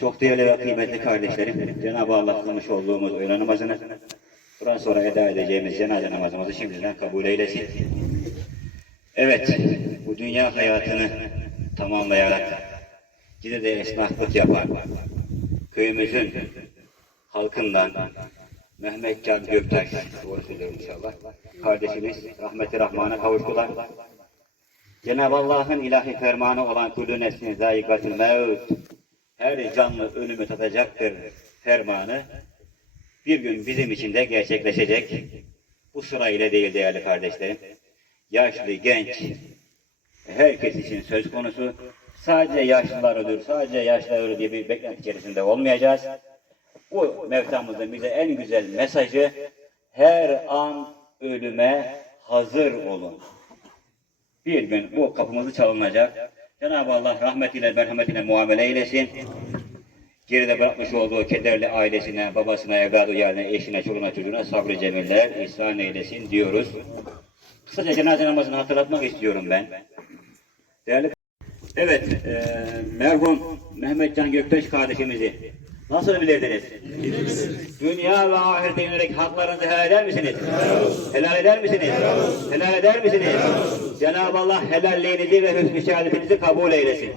Çok değerli ve kıymetli kardeşlerim, Cenab-ı Allah kılmış olduğumuz öğle namazını, bundan sonra eda edeceğimiz cenaze namazımızı şimdiden kabul eylesin. Evet, bu dünya hayatını tamamlayarak, bize de esnaflık yapan, köyümüzün halkından Mehmet Can Göktaş, kardeşimiz rahmeti rahmana kavuştular. Cenab-ı Allah'ın ilahi fermanı olan kulü nefsin zayikatül mevt, her canlı ölümü tadacaktır fermanı bir gün bizim için de gerçekleşecek. Bu sırayla değil değerli kardeşlerim. Yaşlı, genç, herkes için söz konusu. Sadece yaşlılar ölür, sadece yaşlılar ölür diye bir beklenti içerisinde olmayacağız. Bu mevtamızın bize en güzel mesajı her an ölüme hazır olun. Bir gün bu kapımızı çalınacak. Cenab-ı Allah rahmetiyle, merhametiyle muamele eylesin. Geride bırakmış olduğu kederli ailesine, babasına, evladı, yerine, eşine, çoluğuna, çocuğuna sabrı cemiller ihsan eylesin diyoruz. Kısaca cenaze namazını hatırlatmak istiyorum ben. Değerli Evet, e, merhum Mehmet Can Göktaş kardeşimizi nasıl bilirdiniz? Dünya ve ahirete yönelik haklarınızı helal eder misiniz? Helal eder misiniz? Helal eder misiniz? Cenab-ı Allah helalliğinizi ve hüsnü şehadetinizi kabul eylesin.